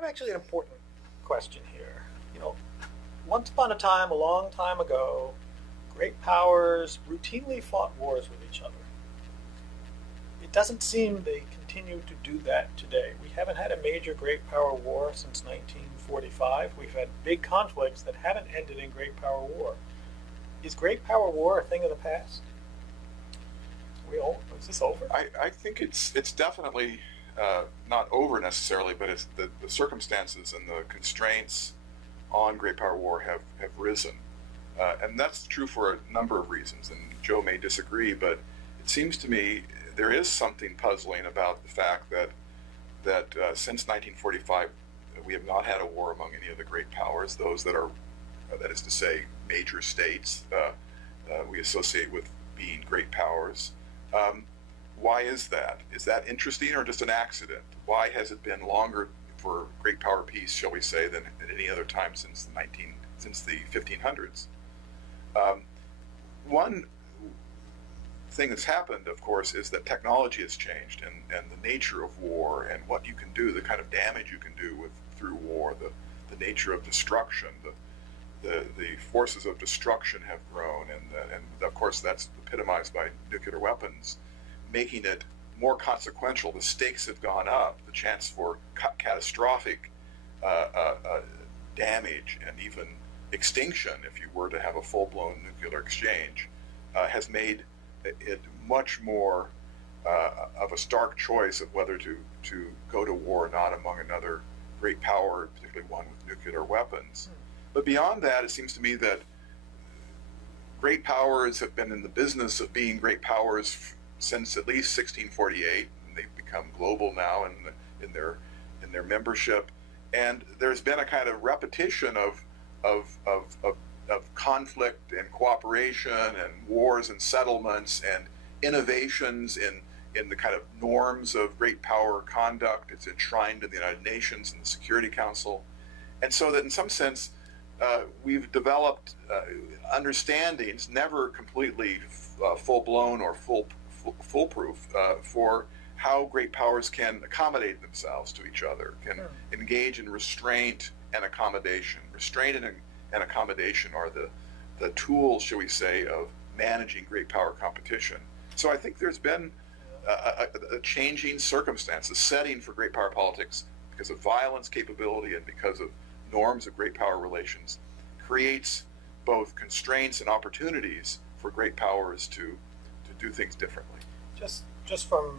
have actually an important question here. You know, once upon a time, a long time ago, great powers routinely fought wars with each other. It doesn't seem they continue to do that today. We haven't had a major great power war since 1945. We've had big conflicts that haven't ended in great power war. Is great power war a thing of the past? Is this over? I think it's definitely not over necessarily, but it's the circumstances and the constraints on great power war have risen. And that's true for a number of reasons, and Joe may disagree, but it seems to me there is something puzzling about the fact that since 1945 we have not had a war among any of the great powers, those that are, that is to say, major states we associate with being great powers. Why is that? Is that interesting or just an accident? Why has it been longer for great power peace, shall we say, than at any other time since the 1500s? One thing that's happened, of course, is that technology has changed, and the nature of war and what you can do, the kind of damage you can do through war, the nature of destruction, the forces of destruction have grown, and of course that's epitomized by nuclear weapons, making it more consequential. The stakes have gone up. The chance for catastrophic damage and even extinction, if you were to have a full-blown nuclear exchange, has made it much more of a stark choice of whether to go to war or not among another great power, particularly one with nuclear weapons. But beyond that, it seems to me that great powers have been in the business of being great powers since at least 1648, and they've become global now in their membership. And there's been a kind of repetition of conflict and cooperation and wars and settlements and innovations in the kind of norms of great power conduct. It's enshrined in the United Nations and the Security Council. And so that in some sense, we've developed understandings, never completely full-blown or foolproof, for how great powers can accommodate themselves to each other, can engage in restraint and accommodation. Restraint and accommodation are the tools, shall we say, of managing great power competition. So I think there's been a changing circumstance, a setting for great power politics because of violence capability and because of norms of great power relations, creates both constraints and opportunities for great powers to do things differently. Just from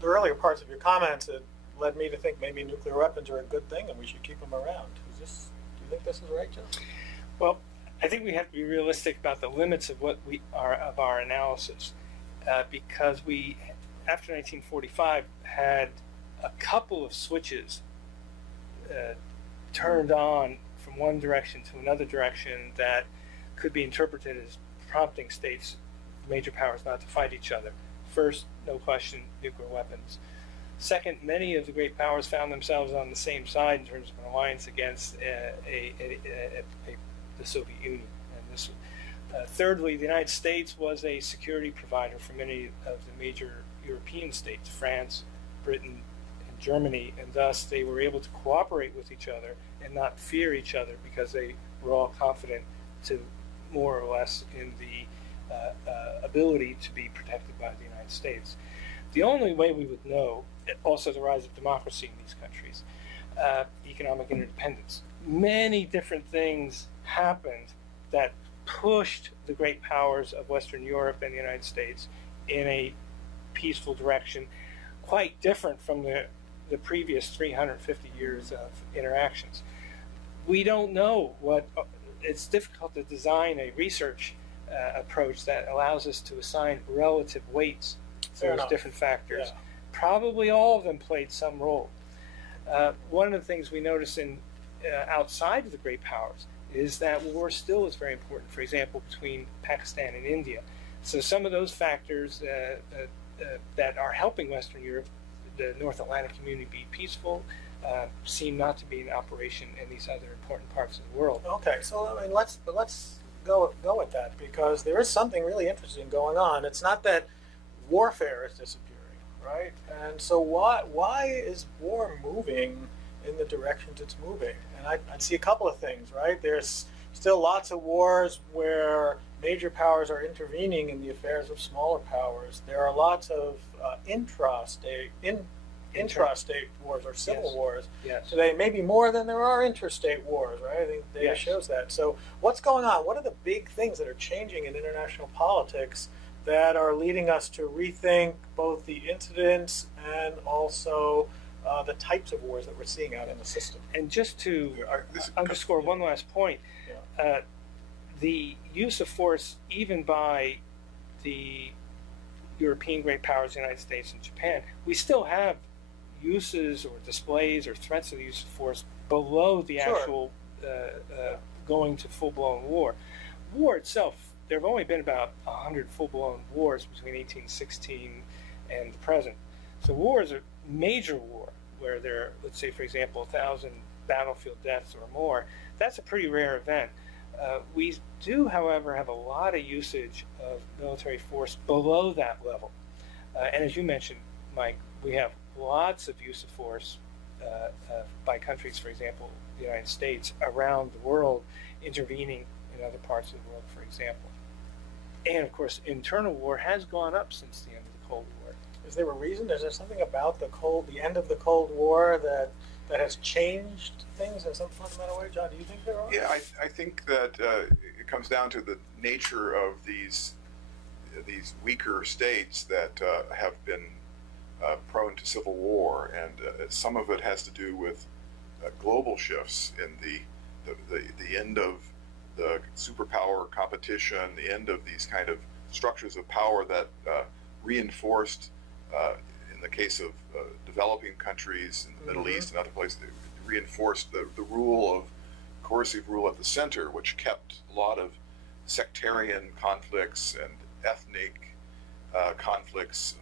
the earlier parts of your comments, it led me to think maybe nuclear weapons are a good thing and we should keep them around. Do you think this is right, Joe? Well, I think we have to be realistic about the limits of what we are of our analysis, because we, after 1945, had a couple of switches turned on from one direction to another direction that could be interpreted as prompting states, major powers, not to fight each other. First, no question, nuclear weapons. Second, many of the great powers found themselves on the same side in terms of an alliance against the Soviet Union. And thirdly, the United States was a security provider for many of the major European states, France, Britain, and Germany, and thus they were able to cooperate with each other and not fear each other because they were all confident to more or less in the ability to be protected by the United States. The only way we would know, also the rise of democracy in these countries, economic interdependence. Many different things happened that pushed the great powers of Western Europe and the United States in a peaceful direction, quite different from the previous 350 years of interactions. We don't know what, it's difficult to design a research approach that allows us to assign relative weights to those different factors. Yeah. Probably all of them played some role. One of the things we notice outside of the great powers is that war still is very important, for example, between Pakistan and India. So some of those factors that are helping Western Europe, the North Atlantic community, be peaceful, seem not to be in operation in these other important parts of the world. Okay, so I mean, let's go with that, because there is something really interesting going on. It's not that warfare is disappearing, right? And so why is war moving in the directions it's moving. And I'd see a couple of things, right? There's still lots of wars where major powers are intervening in the affairs of smaller powers. There are lots of intrastate wars or civil Yes. wars Yes. today, maybe more than there are interstate wars, right? I think data Yes. shows that. So what's going on? What are the big things that are changing in international politics that are leading us to rethink both the incidents and also the types of wars that we're seeing out in the system? And just to This- underscore one last point, Yeah. the use of force, even by the European great powers, the United States and Japan, we still have uses or displays or threats of the use of force below the Sure. actual going to full-blown war. War itself, there have only been about 100 full-blown wars between 1816 and the present. So war is a major war where there are, let's say, for example, 1,000 battlefield deaths or more. That's a pretty rare event. We do, however, have a lot of usage of military force below that level. And as you mentioned, Mike, we have lots of use of force by countries, for example, the United States, around the world, intervening in other parts of the world, for example. And, of course, internal war has gone up since the end of the Cold War. Is there a reason? Is there something about the end of the Cold War that has changed things in some fundamental way? John, do you think there are? Yeah, I think that it comes down to the nature of these weaker states that have been prone to civil war, and some of it has to do with global shifts in the end of the superpower competition, the end of these kind of structures of power that reinforced, in the case of developing countries in the Middle East and other places, reinforced the rule of coercive rule at the center, which kept a lot of sectarian conflicts and ethnic conflicts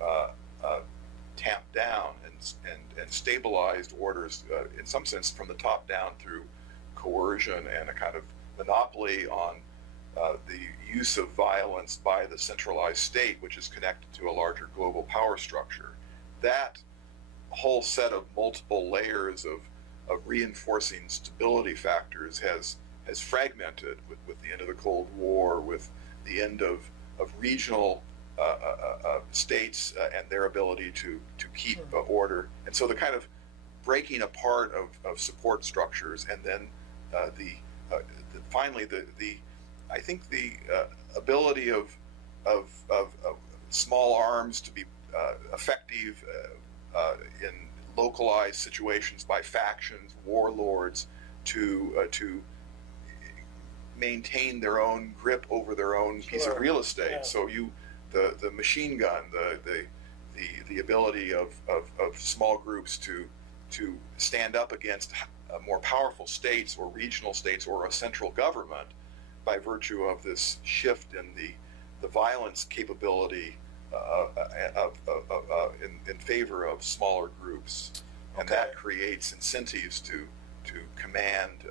tamped down and stabilized orders, in some sense, from the top down through coercion and a kind of monopoly on the use of violence by the centralized state, which is connected to a larger global power structure. That whole set of multiple layers of reinforcing stability factors has fragmented with the end of the Cold War, with the end of regional states and their ability to keep order. And so the kind of breaking apart of support structures, and then finally I think the ability of small arms to be effective in localized situations by factions, warlords, to maintain their own grip over their own piece of real estate. Yeah. So the machine gun, the ability of small groups to stand up against more powerful states or regional states or a central government by virtue of this shift in the violence capability in favor of smaller groups, and Okay. that creates incentives to command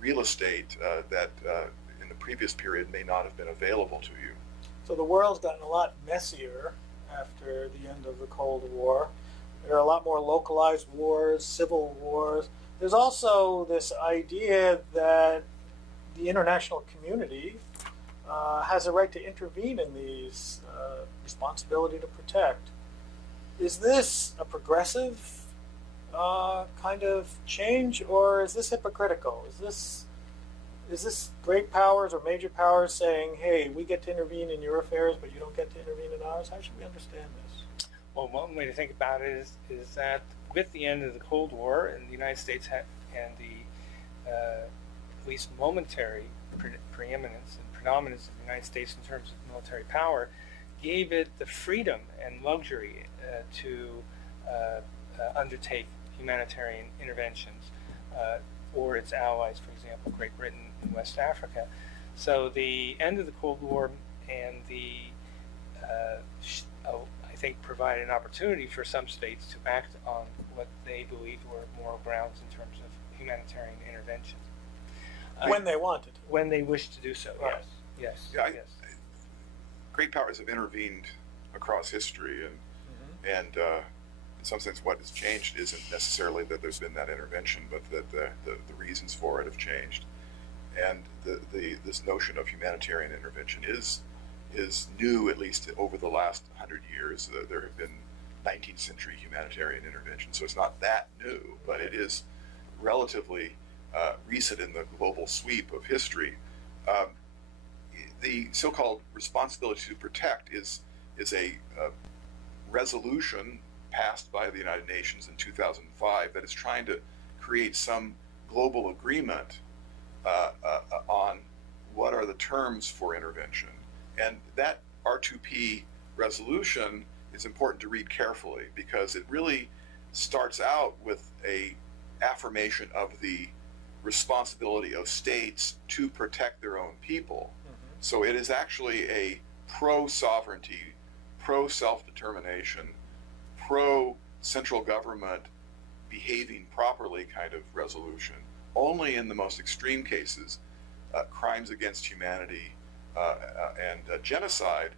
real estate that in the previous period may not have been available to you. So the world's gotten a lot messier after the end of the Cold War. There are a lot more localized wars, civil wars. There's also this idea that the international community has a right to intervene in these, responsibility to protect. Is this a progressive kind of change, or is this hypocritical? Is this great powers or major powers saying, hey, we get to intervene in your affairs, but you don't get to intervene in ours? How should we understand this? Well, one way to think about it is that with the end of the Cold War, and the United States and the at least momentary preeminence and predominance of the United States in terms of military power, gave it the freedom and luxury to undertake humanitarian interventions, or its allies, for example, Great Britain and West Africa. So the end of the Cold War and the I think provided an opportunity for some states to act on what they believed were moral grounds in terms of humanitarian intervention. When they wanted to. When they wished to do so, Right. yes. Yeah, yes. Great powers have intervened across history, and in some sense, what has changed isn't necessarily that there's been that intervention, but that the reasons for it have changed. And this notion of humanitarian intervention is new, at least over the last 100 years. There have been 19th century humanitarian interventions, so it's not that new, but it is relatively recent in the global sweep of history. The so-called responsibility to protect is a resolution passed by the United Nations in 2005 that is trying to create some global agreement on what are the terms for intervention. And that R2P resolution is important to read carefully because it really starts out with a affirmation of the responsibility of states to protect their own people. So it is actually a pro-sovereignty, pro-self-determination, pro-central government behaving properly kind of resolution. Only in the most extreme cases, crimes against humanity and genocide,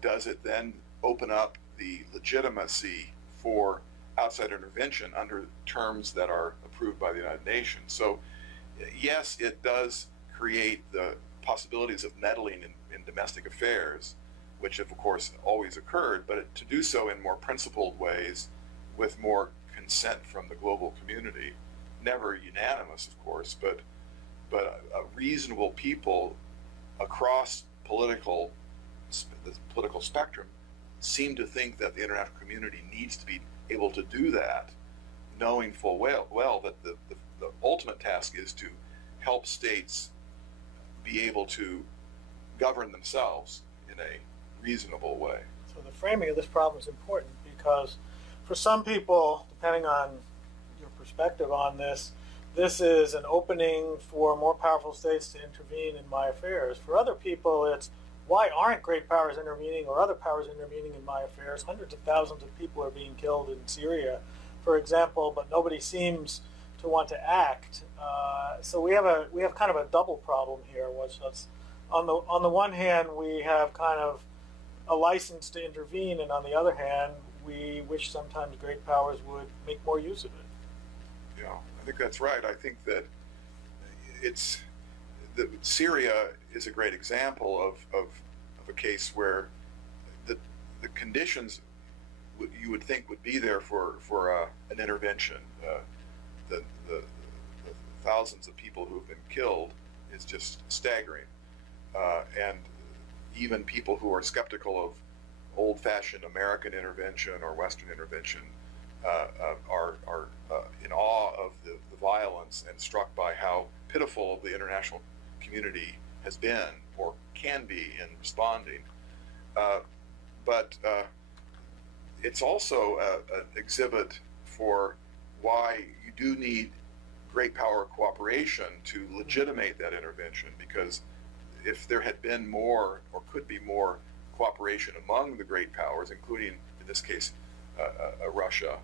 does it then open up the legitimacy for outside intervention under terms that are approved by the United Nations. So yes, it does create the possibilities of meddling in domestic affairs, which have, of course, always occurred, but to do so in more principled ways with more consent from the global community, never unanimous, of course, but reasonable people across the political spectrum seem to think that the international community needs to be able to do that, knowing full well that the ultimate task is to help states be able to govern themselves in a reasonable way. So the framing of this problem is important because for some people, depending on your perspective on this, this is an opening for more powerful states to intervene in my affairs. For other people, it's why aren't great powers intervening or other powers intervening in my affairs? Hundreds of thousands of people are being killed in Syria, for example, but nobody seems to want to act. So we have kind of a double problem here, which is on the one hand we have kind of a license to intervene, and on the other hand we wish sometimes great powers would make more use of it. Yeah, I think that's right. I think that Syria is a great example of a case where the conditions you would think would be there for an intervention. The thousands of people who have been killed is just staggering, and even people who are skeptical of old-fashioned American intervention or Western intervention are in awe of the violence and struck by how pitiful the international community has been or can be in responding. But it's also an exhibit for why you do need great power cooperation to legitimate that intervention, because if there had been more or could be more cooperation among the great powers, including in this case Russia,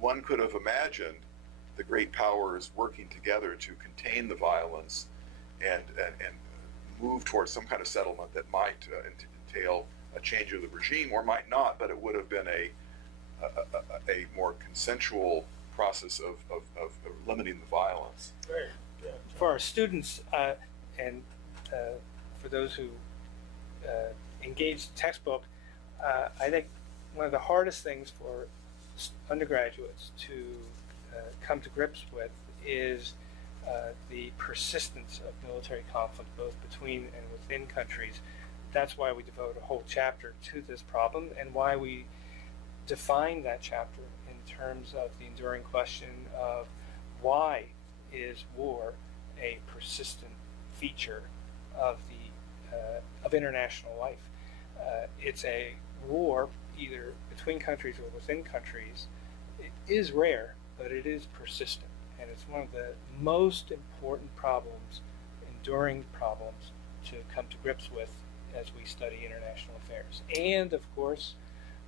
one could have imagined the great powers working together to contain the violence and move towards some kind of settlement that might entail a change of the regime or might not, but it would have been a more consensual process of limiting the violence. Right. Yeah. For our students and for those who engage the textbook, I think one of the hardest things for undergraduates to come to grips with is the persistence of military conflict, both between and within countries. That's why we devote a whole chapter to this problem, and why we define that chapter in terms of the enduring question of why is war a persistent feature of international life. It's a war either between countries or within countries. It is rare, but it is persistent, and it's one of the most important problems, enduring problems, to come to grips with as we study international affairs. And of course,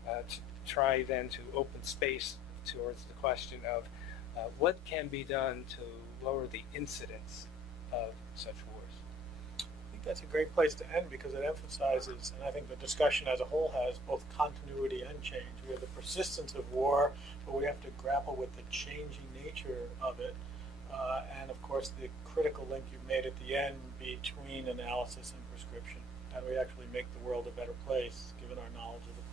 to try then to open space towards the question of what can be done to lower the incidence of such wars. I think that's a great place to end because it emphasizes, and I think the discussion as a whole has both continuity and change. We have the persistence of war, but we have to grapple with the changing nature of it. And of course, the critical link you made at the end between analysis and prescription. How do we actually make the world a better place given our knowledge of the